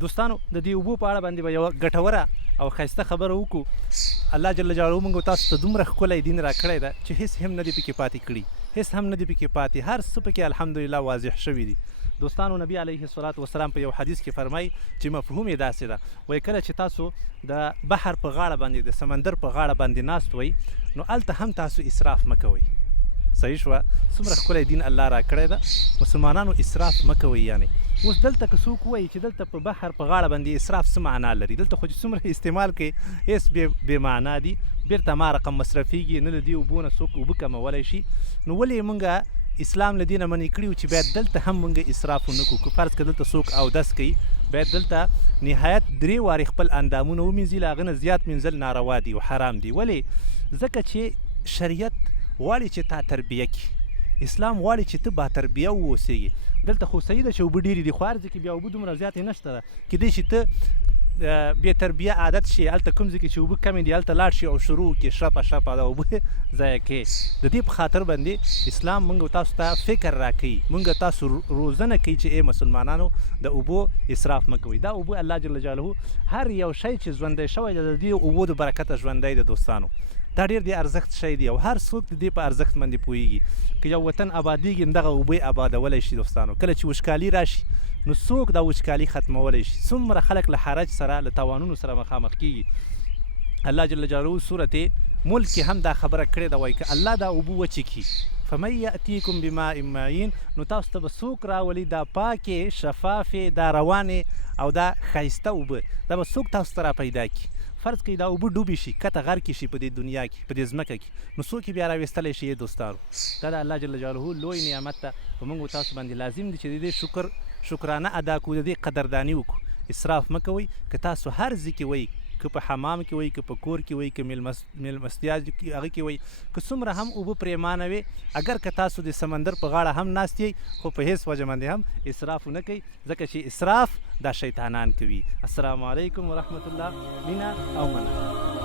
دوستانو د دې اوبو په اړه باندې به یوه ګټوره او ښایسته خبره وکړو. الله جل جلاله موږ تاسو ته دومره ښکلی دین راکړی ده چې هېڅ هم نه دی پکې پاتې کړي، هېڅ هم نه دی پکې پاتې، هر څه پکې الحمدلله واضح شوي دي. دوستانو نبی علیه الصلاة والسلام په یو حدیث کې فرمایي چې مفهوم یې داسې ده، وایي کله چې تاسو د بحر په غاړه باندې د سمندر په غاړه باندې ناست وئ نو هلته هم تاسو اسراف مه کوئ. صحیح شوه؟ څومره ښکلی دین الله راکړی ده. مسلمانانو اسراف مه کوئ. یعنې اوس دلته که څوک ووایي چې دلته په بحر په غاړه باندې اسراف څه معنا لري، دلته خو چې څومره استعمال کوي هېڅ بې معنا دي، بېرته ما رقم مصرفېږي، نه له دې اوبو نه څوک اوبه کمولی شي. نو ولې موږ اسلام له دې نه منع کړي چې باید دلته هم موږ اسراف ونه کړو. که فرض که دلته څوک اودس کوي باید دلته نهایت 3 وارې خپل اندامونه ومینځي، له هغه نه زیات مینځل ناروا دي او حرام دي. ولې؟ ځکه چې شریعت غواړي چې تا تربیه کړي، اسلام غواړي چې ته با تربیه واوسېږي. دلته خو صحیح ده چې اوبه ډېرې دي، خو هر ځای کې بیا اوبه دومره زیاتې نشته ده، کیدای شي ته بې تربیه عادت شي، هلته کوم ځای کې چې اوبه کمې دي هلته لاړ شي او شروع کړي شرپه شرپه دا اوبه ضایع کوې. د دې په خاطر باندې اسلام موږ تاسو ته فکر راکوي، موږ تاسو روزنه کوي چې ای مسلمانانو د اوبو اسراف مه کوئ. دا اوبه الله جل جلاله هر یو شی چې ژوندی شوی دی د دې اوبو د برکته ژوندی دی. دوستانو دا ډېر د ارزښت شی دی او هر څوک د دې په ارزښت باندې پوهېږي. که یو وطن آبادېږي نو دغه اوبه آبادولی شي. دوستانو کله چې وچکالي راشي نو څوک دا وچکالي ختمولی شي؟ څومره خلک له حرج سره له تاوانونو سره مخامخ کېږي. الله جل جلاله صورت ملک کې هم دا خبره کړې ده، وایي که الله دا اوبه وچې کړي فمن یأتیکم بماء معین، نو تاسو ته به څوک راولي دا پاکې شفافې دا روانې او دا ښایسته اوبه، دا به څوک تاسو ته را پیدا کړي. فرض کړئ دا اوبه ډوبې شي، کته غرقې شي په دې دنیا کې په دې ځمکه کې، نو څوک یې بیا راویستلی شي؟ دوستانو دا د الله جل جلاله لوی نعمت ده، په موږ تاسو باندې لازم دي چې د دې شکرانه ادا کړو، د دې قدرداني وکړو. اسراف مه کوئ. که تاسو هر ځای کې وئ، که په حمام کې وئ، که په کور کې وئ، که میلمستیا هغه کې وئ، که څومره هم اوبه پرېمانه وي، اگر که تاسو د سمندر په غاړه هم ناست یئ خو په هېڅ وجه باندې هم اسراف ونه کوئ، ځکه چې اسراف دا شیطانان کوي. السلام علیکم ورحمة الله. مینه او مننه.